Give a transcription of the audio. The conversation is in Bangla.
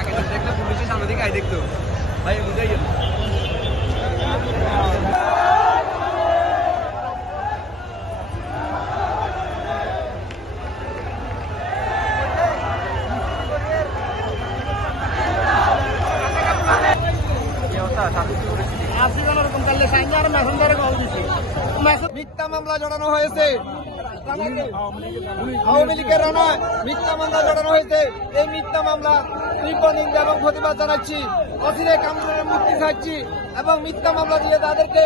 আগে দেখলে পুলিশের সামনে দিকে আই দেখতো ভাই বুঝাই মিথ্যা মামলা জড়ানো হয়েছে, আওয়ামী লীগের রানায় মিথ্যা মামলা জড়ানো হয়েছে। এই মিথ্যা মামলা তীব্র নিন্দা এবং প্রতিবাদ জানাচ্ছি। অচিরে কামরুলের মুক্তি চাচ্ছি এবং মিথ্যা মামলা দিয়ে তাদেরকে